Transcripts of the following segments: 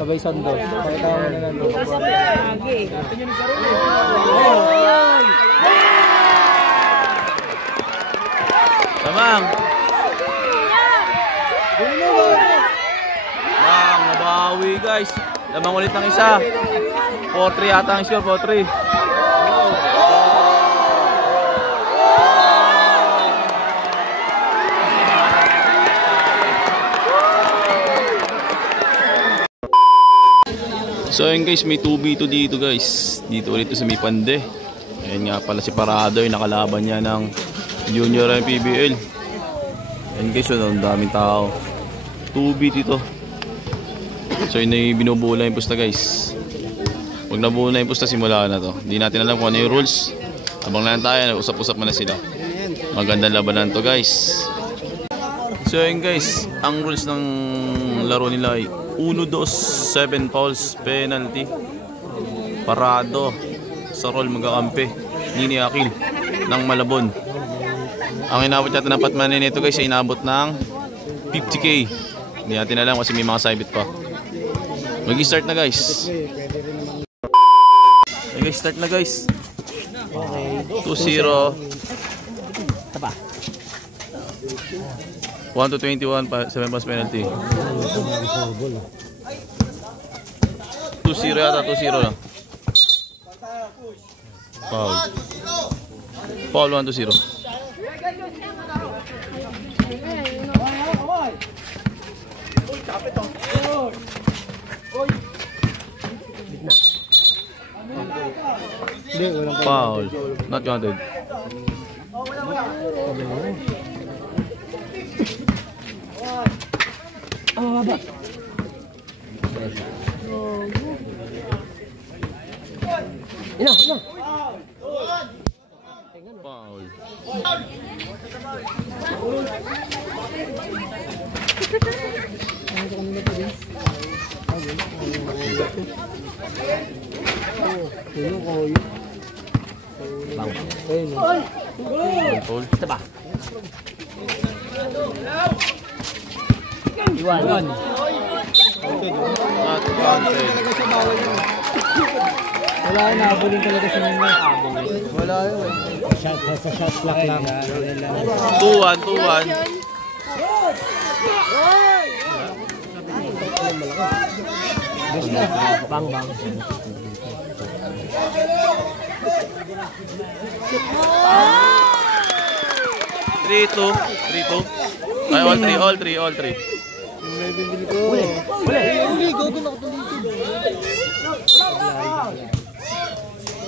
Sabay sandos. Pakita mo na lang. Tamang. Bang, nabawi guys. Lamang ulit ng isa. 4-3 yata ang score, 4-3. So ayun guys, may 2v2 dito guys. Dito ulit sa may Pande. Ayan nga pala si Parado, yung nakalaban niya ng Junior PBL. Ayan guys, ang daming tao. 2v dito. So yun ay binubuo lang yung pusta guys. Pag nabuo na yung pusta, simula na to. Hindi natin alam kung ano yung rules. Abang lang tayo, usap-usap mo na sila. Magandang labanan to guys. So yun guys, ang rules ng laro nila ay 1-2, 7 fouls, penalty. Parado sa roll magakampi. Nini Akil ng Malabon. Ang inabot natin ng patmanin nito guys ay inabot ng 50k. Hindi natin alam kasi may mga sabit pa. Mag-start na guys. Mag-start na guys. 2-0. 1-21, 7 fouls penalty. 2-0 yata, 2-0 lang. Foul. Foul 1-0. Foul. Not counted. Baba. Ina. Foul. Foul. Ito ba? Iwan. Not counted. Wala na, abulin talaga sa mga. Wala yun. Sa shot clock lang. 2-1, 2-1. Bang. 3-2. Ay, all three. Uli. Gogo na ako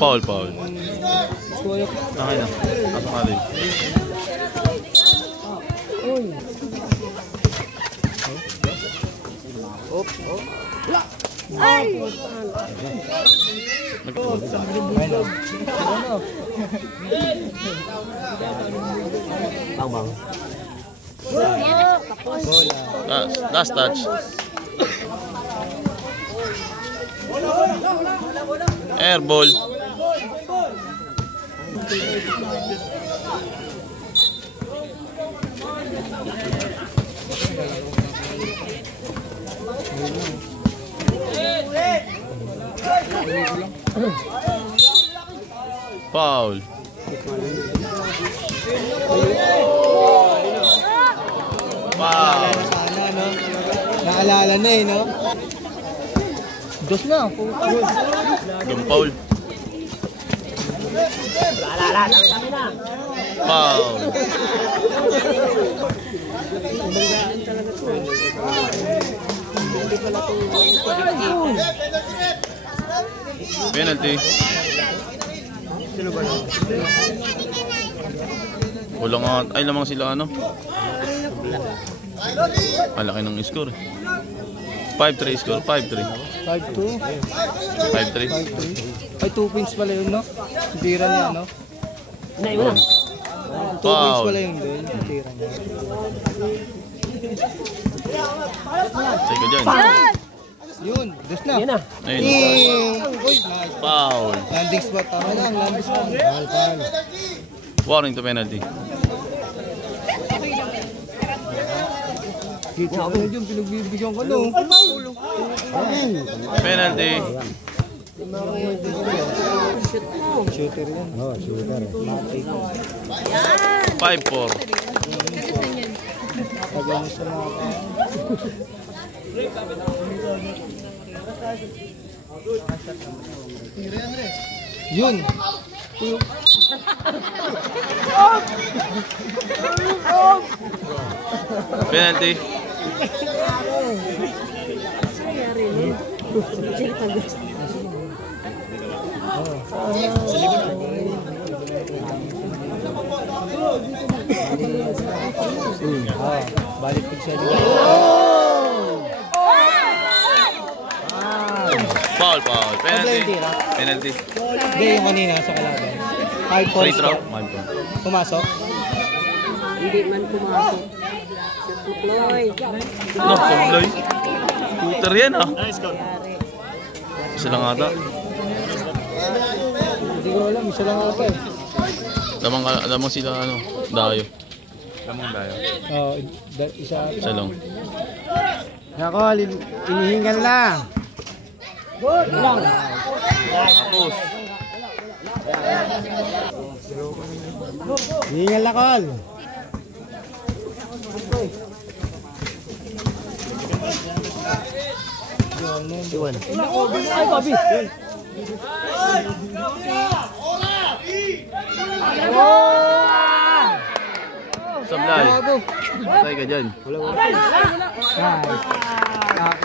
Foul. Okay na. Pasok natin. Ay! Bang. Last touch. Airball. Foul. Wow. Sana, no? Naalala na eh, no? Dos na. Yung foul. Foul. Penalty. Wala nga, ay lamang sila ano? Malaki ng score. 5-3 score, 5-3. 5-2. 5-3. Ay, 2 points pala yun, no? Tira niya, no? 2 points pala yun doon. Tira niya. Say ka dyan. Yun, dos na. Ayun. Uy, nice. Foul. Landing spot. Tama lang, landing spot. Mahal. Warning to penalty. Kita ko dyan, pinagbibigyan ko no. Penalty. Shooter yan. Oo, shooter. 5-4. Pagyan sa mga yun. Penalty. Balik ko siya. Foul. Penalty. Penalty. Hindi, yung kanina sa kalaban. 5 Free points. throw. Pumasok. Hindi man pumasok. Deploy. No, sablay. Scooter yan ah. Isa lang ata. Hindi ko alam, isa lang ako eh. Lamang sila ano, dayo. Oo, isa. Isa lang. Nako, inihingal na. Good lang. Tapos. Inihingal na, Col. Iwan. Ay, Bobby. Sablay. Patay ka dyan.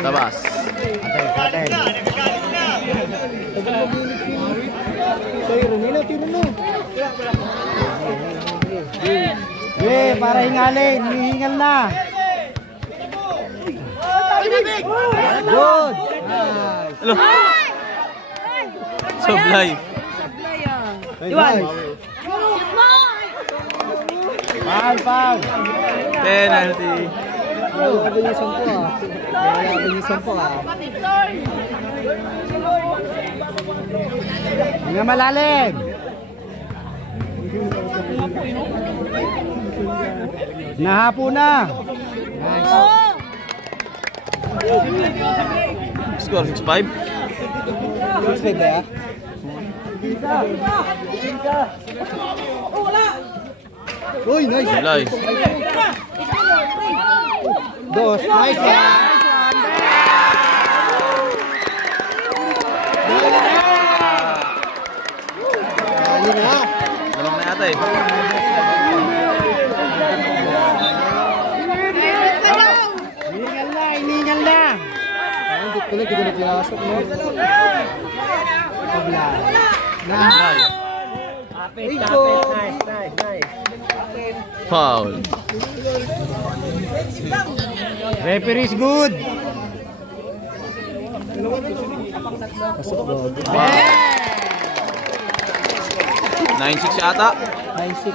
Labas. Atay. Tiro mo. Para hingalin. Hihingal na. Good. Hello. Sablay. Iwan. Pal. Penalty. Wala yung 10 ah. Hindi malalim. Nahapo na. Nice. Score 6-5. 6 ba ya? Uy, nice. Sablay. Dos. Nice ya. Dali na. Dalawang na yata eh. Hiningal na. Hindi ko na pinasok mo. Pabla. Sablay. Nice. Foul. Referee is good. 9-6 yata. 9-6.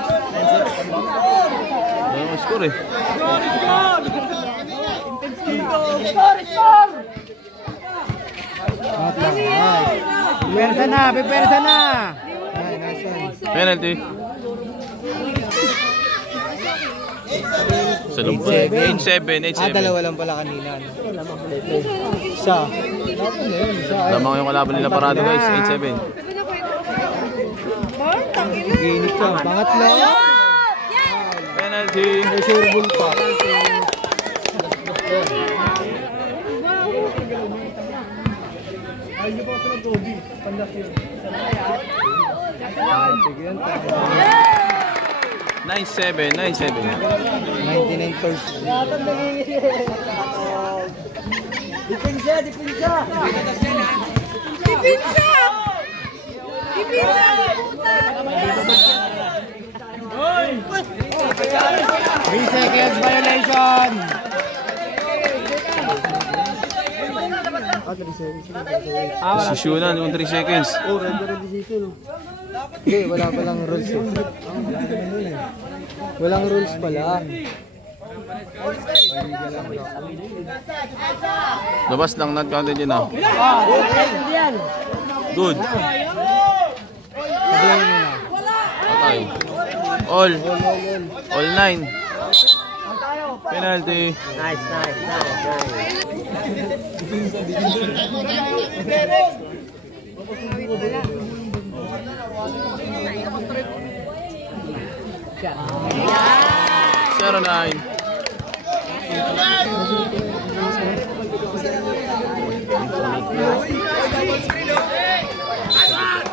Dalawang score eh. Pipersa na. Penalty. Sa lumba. 8-7. Dalawa lang pala kanina. Isa. Lamang yung kalaban nila Parado guys. 8-7. Ginit siya. Pangatlo. Penalty. Measurable pa. Ay, po sa Toby. Pandas yun. 9-7. 99%. Depensa! 3 seconds violation! Susunan yung 3 seconds. Hindi, wala palang rules. Walang rules pala. Labas lang, not counted yun ah. Good. Patay. All 9. Penalty. Nice, nice, nice, nice. Zero 9.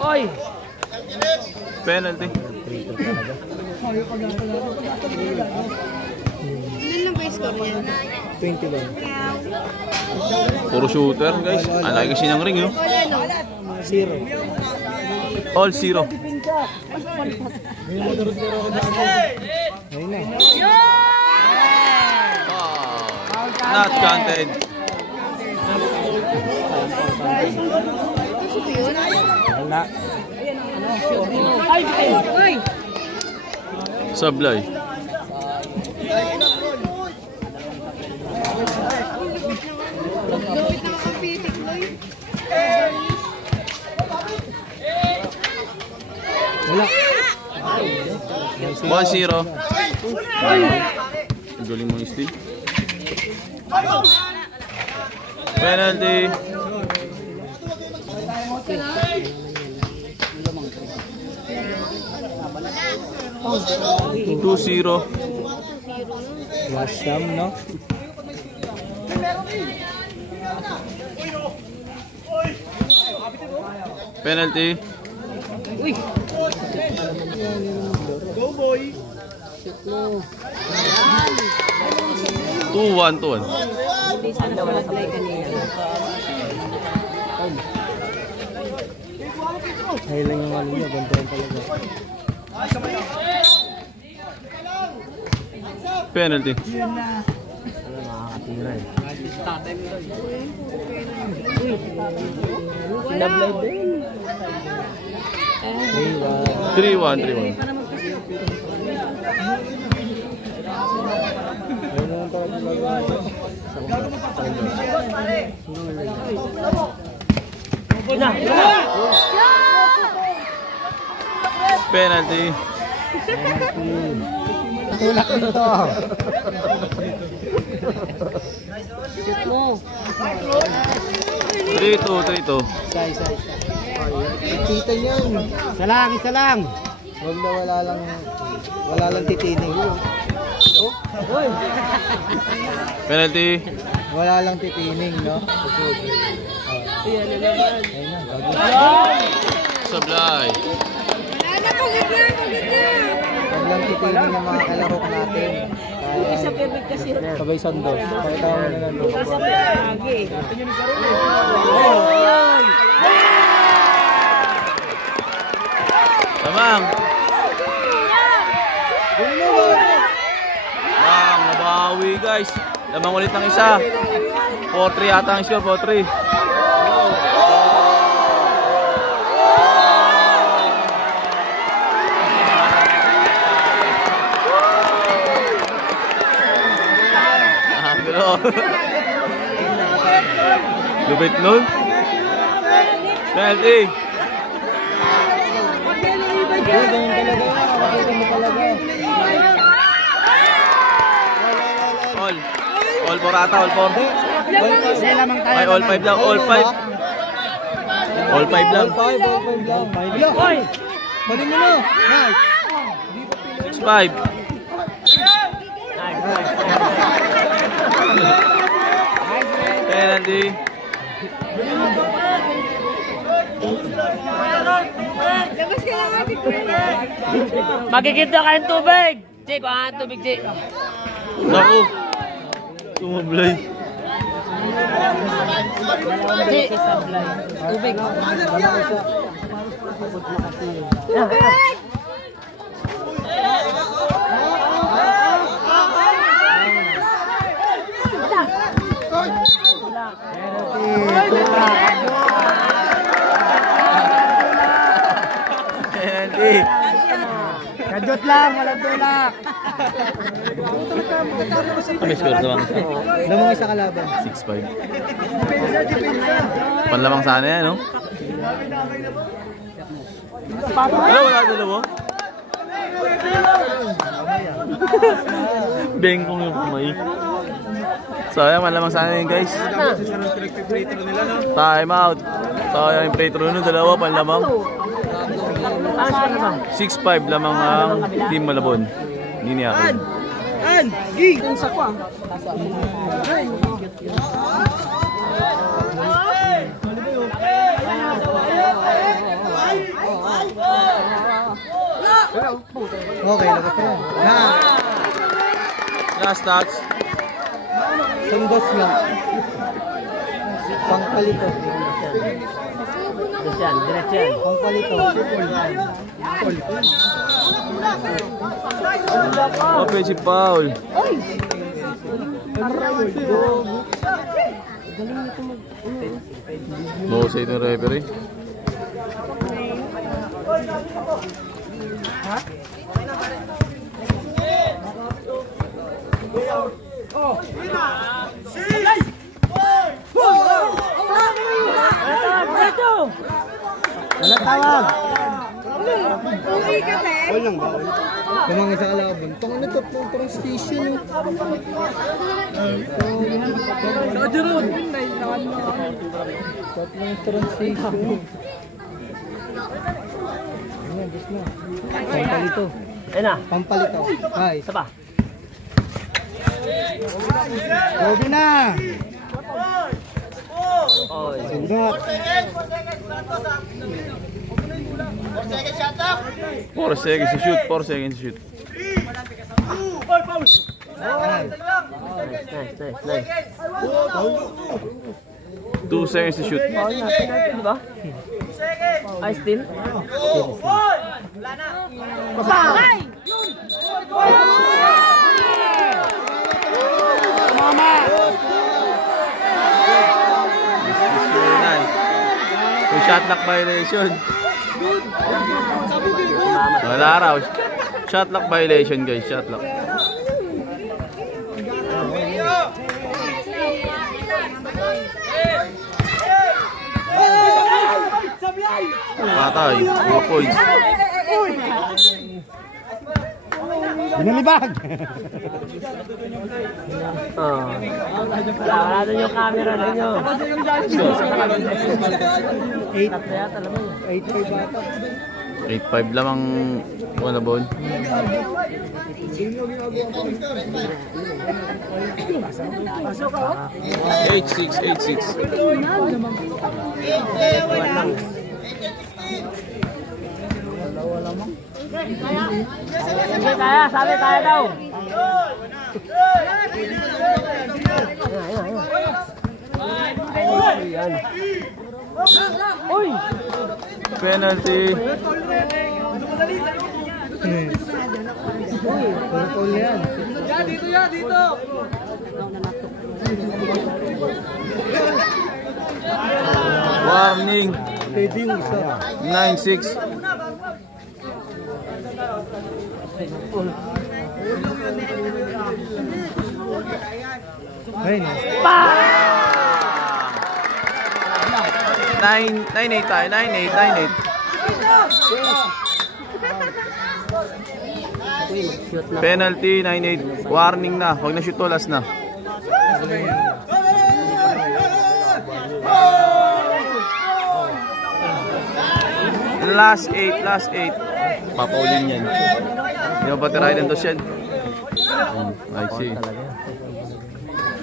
Oy! Penalty. Ilan lang ba yung score niya? 20 lang. Puro shooter guys. Ang laki kasi ng ring yun. Zero. All 0. Ayun na. Not counted. Wala. Ay! Sablay. Lawit na makapitik, Loy. Wala. 1-0. Galing mo yung steal. Penalty. 2-0. Last sham, no? Penalty. Uy! Go, boy! 2-1, 2-1. Hindi sana wala play kanina. Ay lang yung ano niya, ganda rin talaga. Penalty. Double din. 3-1, 3-1. Ayun naman talaga Penalty. tulak dito. Shoot mo. 3-2, 3-2. Isa. Tita niyan. Isa lang. Huwag na wala lang titining. Penalty. Wala lang titining, no? Ayan na naman. Ayun na, bago. Sablay. Wala na, pagod na. Huwag lang titining ng mga kalaro natin. Isa pivot kasi. Sabay sandos. Pakita mo na lang. Kasi lagi. Tamang. Bang, nabawi guys. Lamang ulit ng isa. 4-3 yata ang score, 4-3. Lupit nun. Penalty. All 4 ata, all 4. Ay, all 5 lang, all 5. All 5 lang. Hoy! Kunin mo na. Nice. 6-5. Penalty. Labas ka lang, Ate Kuya. Makikita ka ng tubig. Che, kuha nga tubig, Che. Naku. Tumablay. Che, tubig. Tubig! Penalty. Kadot lang, walang tulak. Kami score doang isa. Lamang isa kalaban. 6-5. Panlamang sana yan, no? Ano, wala dalawa? Bengkong yung kamay. Sayang, malamang sana yun guys. Time out. Sayang yung playthrough nun, dalawa panlamang. 6-5 lamang ang Team Malabon. Hindi niya akin. Okay, labas na yan. Last touch. Sandos nga. Pangpalito. Pangpalito. Offensive foul. Bose ito yung referee. Wala tawag. Uwi kasi. Walang bawal. Kumang isa kalaban. Tang ano to? Parang station. Saka Jerome. Tatlong transition. Ayan, gusto na. Pampalito. Ayun na. Pampalito. Ay. Isa pa. Gobi na. Oy. Sundat. 4 seconds to shoot. 4 seconds to shoot. Nice. 2 seconds to shoot. Oh, natin di ba? Ay, still? Bakay! Yung shot lock violation. Wala raw. Shot lock violation guys. Shot lock. Patay. 2 points. Binalibag. Oh. Wala doon yung camera ninyo. 8-5 bata. 8-5 lamang Malabon. 8-6. Sige, kaya. Sabi, kaya daw. Ayan. Uy! Penalty. Purple yan. Dito. Warning. Pwede yung isa. 9-6. Ayun. 9-8 tayo. 9-8. Penalty, 9-8. Warning na. Huwag na shoot to, last na. Last 8. Papaulin yan. Hindi mo ba tirahin ng dos yan? I see.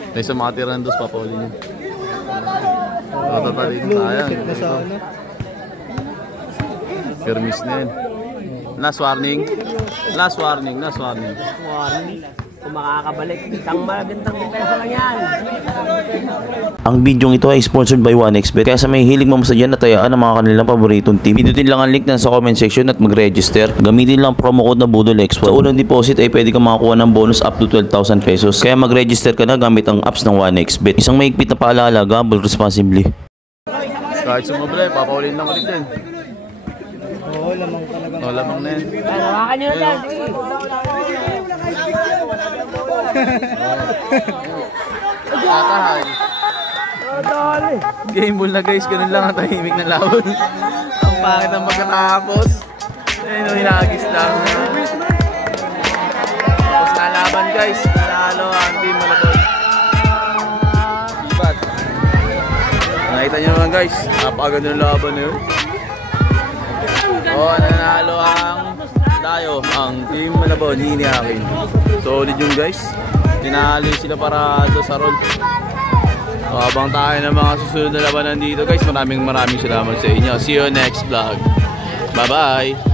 Tayo sa mga tirahin ng dos, papaulin yan. Tatalin tayo. Permis na yan. Last warning. Warning. Kung makakabalik, isang magandang depensa lang yan. Ang bidyong ito ay sponsored by 1xBet. Kaya sa may hilig mamasadyan at tayaan ang mga kanilang paboritong team, pindutin lang ang link na sa comment section at mag-register. Gamitin lang promo code na BUDOLXPOD. Sa unang deposit ay pwede kang makakuha ng bonus up to 12,000 pesos. Kaya mag-register ka na gamit ang apps ng 1xBet. Isang mahigpit na paalala, gamble responsibly. Kahit sumabla, papaulin lang ulit yan. Oo, lamang talaga. O, lamang na yan. Ay, hawakan nyo na dyan. Kakahay. Game ball na guys, ganun lang ang tahimik na laban. Ang pangit ang magkatapos. Ayun, hinagis lang. Tapos na laban guys. Nanalo ang Team Malabon. But, nakita nyo naman guys. Napakaganda ng laban na yun. O, nanalo ang tayo. Ang Team Malabon. Hinihakin. Solid yun guys. Tinalo sila para doon sa roll. Habang tayo ng mga susunod na labanan dito guys. Maraming salamat sa inyo. See you next vlog. Bye bye.